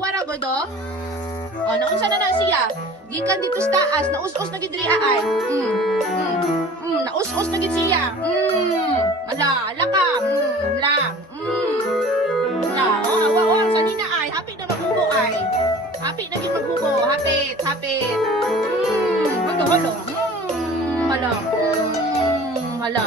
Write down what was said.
wara ba do? O, naunsa na na siya. Gikan dito sa taas, naus-us na gid diri ay. Naus-us na gid siya. Ala ka. La. La. Oh, awa sanina ay, hapit na maghubo ay. Hapit na gid maghubo, hapit. Halo. Hala. Hala.